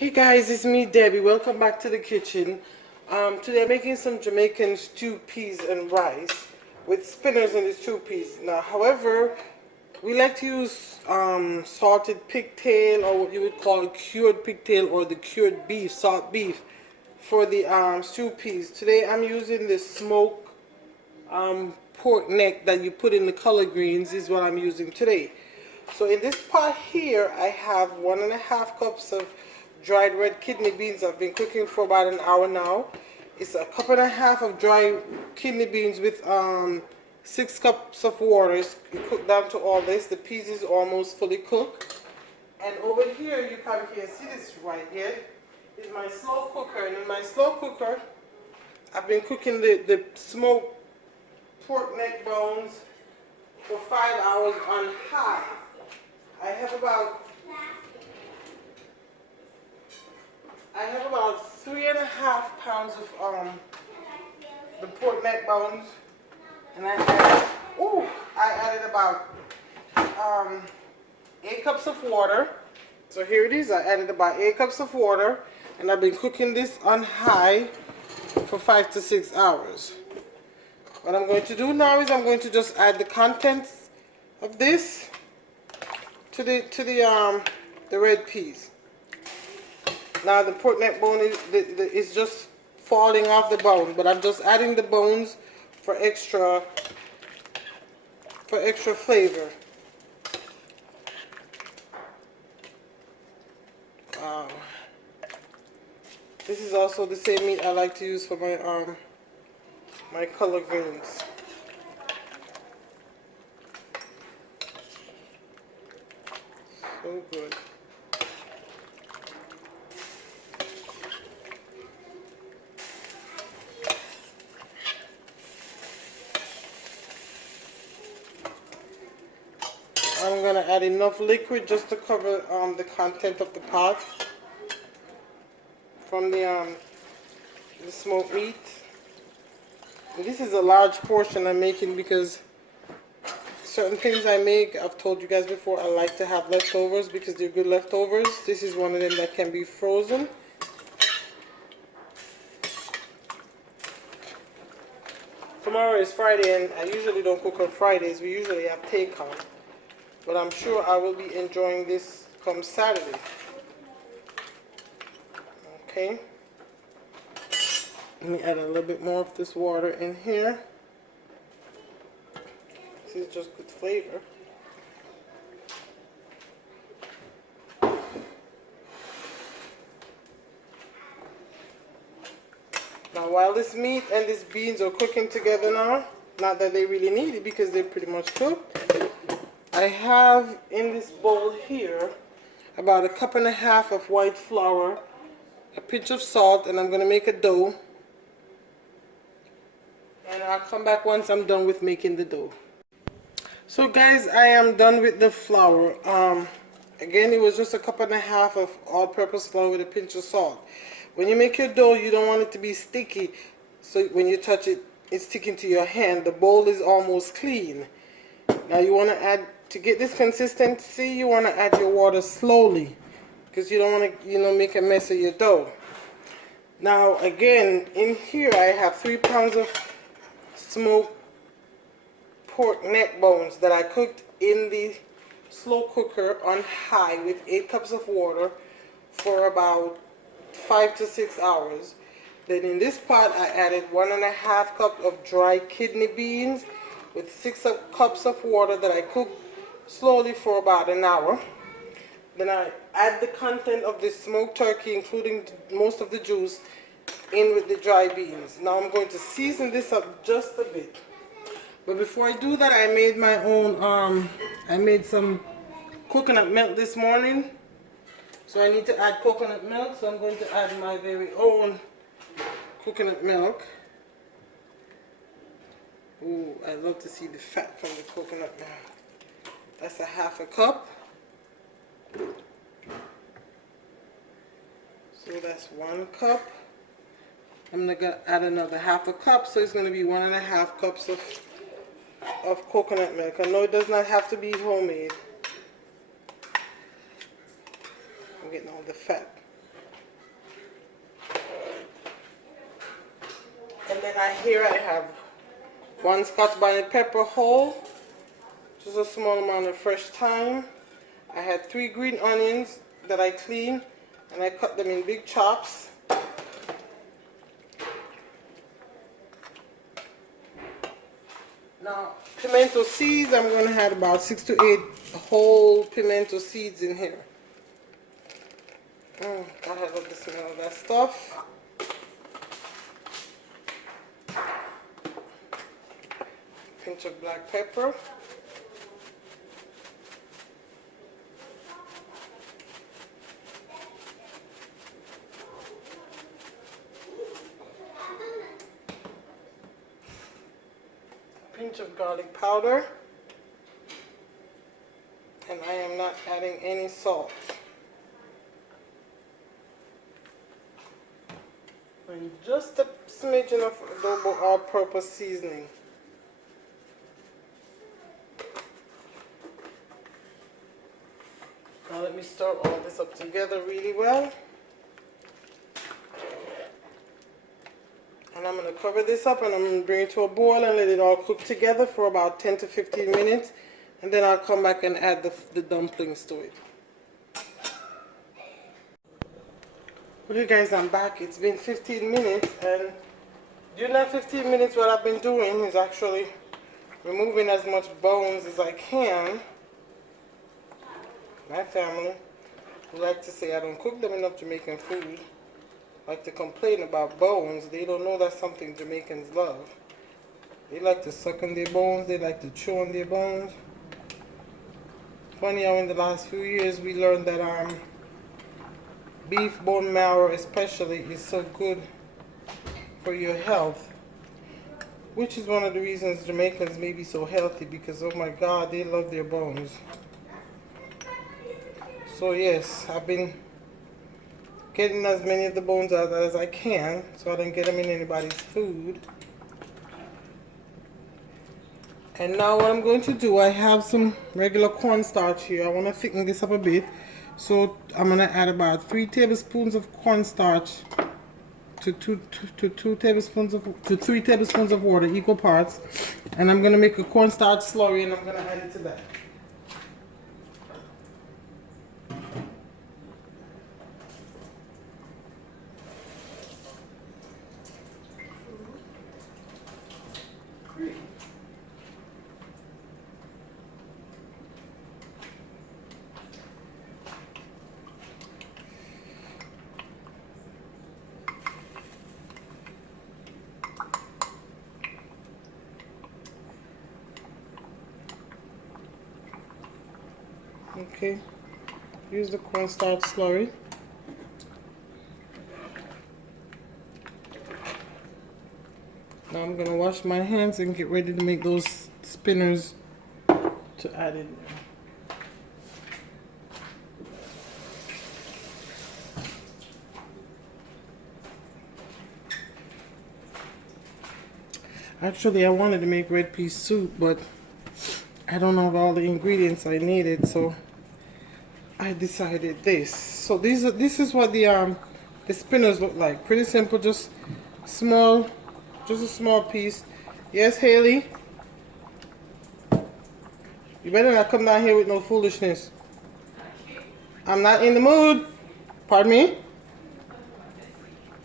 Hey guys, it's me Debbie. Welcome back to the kitchen. Today I'm making some Jamaican stewed peas and rice with spinners in the stewed peas. Now, however, we like to use salted pigtail, or what you would call cured pigtail, or the cured beef, salt beef, for the stewed peas. Today I'm using the smoked pork neck that you put in the collard greens is what I'm using today. So in this pot here, I have 1.5 cups of dried red kidney beans. I've been cooking for about an hour now. It's a 1.5 cups of dry kidney beans with 6 cups of water. It's cooked down to all this. The peas is almost fully cooked. And over here, you probably can't see this right here, is my slow cooker. And in my slow cooker, I've been cooking the smoked pork neck bones for 5 hours on high. I have about 3.5 pounds of the pork neck bones, and I added about 8 cups of water. So here it is. I added about 8 cups of water, and I've been cooking this on high for 5 to 6 hours. What I'm going to do now is I'm going to just add the contents of this to the red peas. Now the pork neck bone is just falling off the bone, but I'm just adding the bones for extra flavor. This is also the same meat I like to use for my my collard greens. So good. I'm going to add enough liquid just to cover the content of the pot from the smoked meat. And this is a large portion I'm making because certain things I make, I've told you guys before, I like to have leftovers because they're good leftovers. This is one of them that can be frozen. Tomorrow is Friday, and I usually don't cook on Fridays. We usually have takeout. But I'm sure I will be enjoying this come Saturday. Okay. Let me add a little bit more of this water in here. This is just good flavor. Now while this meat and these beans are cooking together now, not that they really need it because they're pretty much cooked, I have in this bowl here about 1.5 cups of white flour, a pinch of salt, and I'm going to make a dough. And I'll come back once I'm done with making the dough. So guys, I am done with the flour. Again, it was just 1.5 cups of all-purpose flour with a pinch of salt. When you make your dough, you don't want it to be sticky, so when you touch it, it's sticking to your hand. The bowl is almost clean. Now you want to add, to get this consistency, you want to add your water slowly because you don't want to, make a mess of your dough. Now again, in here I have 3 pounds of smoked pork neck bones that I cooked in the slow cooker on high with 8 cups of water for about 5 to 6 hours. Then in this pot I added 1.5 cups of dry kidney beans with 6 cups of water that I cooked slowly for about an hour. Then I add the content of the smoked turkey, including most of the juice, in with the dry beans. Now I'm going to season this up just a bit. But before I do that, I made my own, I made some coconut milk this morning. So I need to add coconut milk, so I'm going to add my very own coconut milk. Ooh, I love to see the fat from the coconut milk. That's 1/2 cup. So that's 1 cup. I'm going to add another 1/2 cup, so it's going to be 1.5 cups of coconut milk. I know it does not have to be homemade. I'm getting all the fat. And then here I have 1 Scotch bonnet pepper whole, just a small amount of fresh thyme. I had 3 green onions that I cleaned and I cut them in big chops. Now, pimento seeds, I'm going to add about 6 to 8 whole pimento seeds in here. God, I love the smell of that stuff. Pinch of black pepper. Pinch of garlic powder. And I am not adding any salt. And just a smidgen of adobo all-purpose seasoning. Now let me stir all this up together really well. And I'm going to cover this up and I'm going to bring it to a boil and let it all cook together for about 10 to 15 minutes. And then I'll come back and add the dumplings to it. Okay guys, I'm back. It's been 15 minutes and during that 15 minutes what I've been doing is actually removing as much bones as I can. My family who like to say I don't cook them enough Jamaican food, like to complain about bones. They don't know that's something Jamaicans love. They like to suck on their bones, they like to chew on their bones. Funny how in the last few years we learned that beef bone marrow especially is so good for your health, which is one of the reasons Jamaicans may be so healthy, because oh my God, they love their bones. So yes, I've been getting as many of the bones out as I can so I don't get them in anybody's food. And now what I'm going to do, I have some regular cornstarch here. I want to thicken this up a bit. So I'm going to add about 3 tablespoons of cornstarch to 3 tablespoons of water, equal parts. And I'm going to make a cornstarch slurry and I'm going to add it to that. Okay, use the cornstarch slurry. Now I'm gonna wash my hands and get ready to make those spinners to add in. Actually, I wanted to make red pea soup, but I don't have all the ingredients I needed, so I decided this. So this is what the spinners look like. Pretty simple, just a small piece. Yes, Haley? You better not come down here with no foolishness. I'm not in the mood. Pardon me?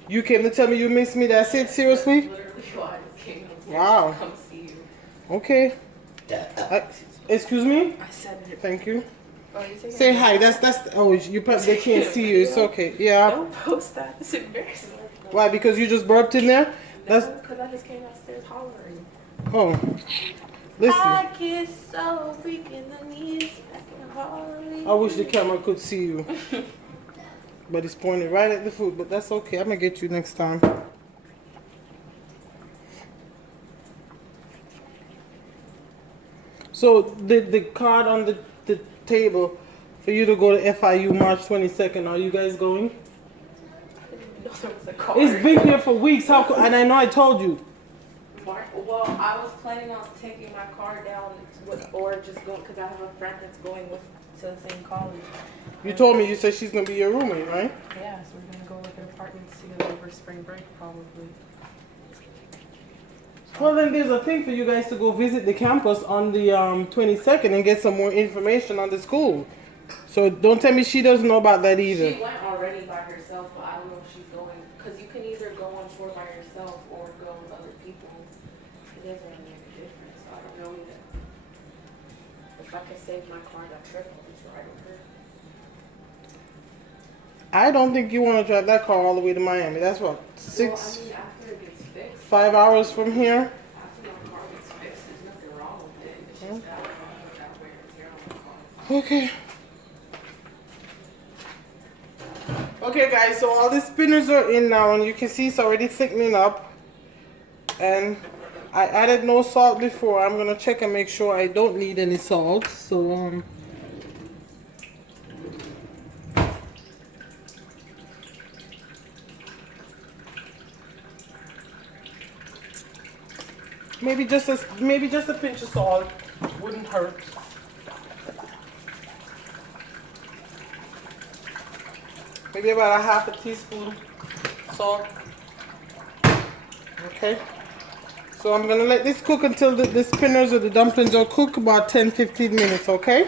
You came to tell me you miss me, that's it? Seriously? Wow. Come see you. Okay. Excuse me? I said it. Thank you. Oh, you Say hi. That's. Oh, you probably they can't see you. It's okay. Yeah. Don't post that. It's embarrassing. Why? Because you just burped in there? That's. Because I just came downstairs hollering. Oh. Listen. I get so weak in the knees. I can hardly. I wish the camera could see you. But it's pointed right at the food. But that's okay. I'm gonna get you next time. So the card on the table for you to go to FIU March 22nd, are you guys going? I didn't even know there was a card. It's been here for weeks. How? And I know I told you. Well, I was planning on taking my car down or just going because I have a friend that's going to the same college. You told me, you said she's going to be your roommate, right? Yeah, so we're going to go look at apartments together over spring break probably. Well, then there's a thing for you guys to go visit the campus on the 22nd and get some more information on the school. So don't tell me she doesn't know about that either. She went already by herself, but I don't know if she's going, because you can either go on tour by yourself or go with other people. It doesn't really make a difference, so I don't know either. If I can save my car that trip, I'll just ride with her. I don't think you want to drive that car all the way to Miami. That's what, Well, I mean, after it gets fixed, 5 hours from here? after my car gets fixed, there's nothing wrong with it. It's just that I don't want to put that wear and tear on my car. Okay. Okay guys, so all the spinners are in now and you can see it's already thickening up. And I added no salt before. I'm gonna check and make sure I don't need any salt. So maybe just a pinch of salt wouldn't hurt. Maybe about a half a teaspoon salt. Okay. So I'm gonna let this cook until the spinners or the dumplings are cooked, about 10-15 minutes, okay?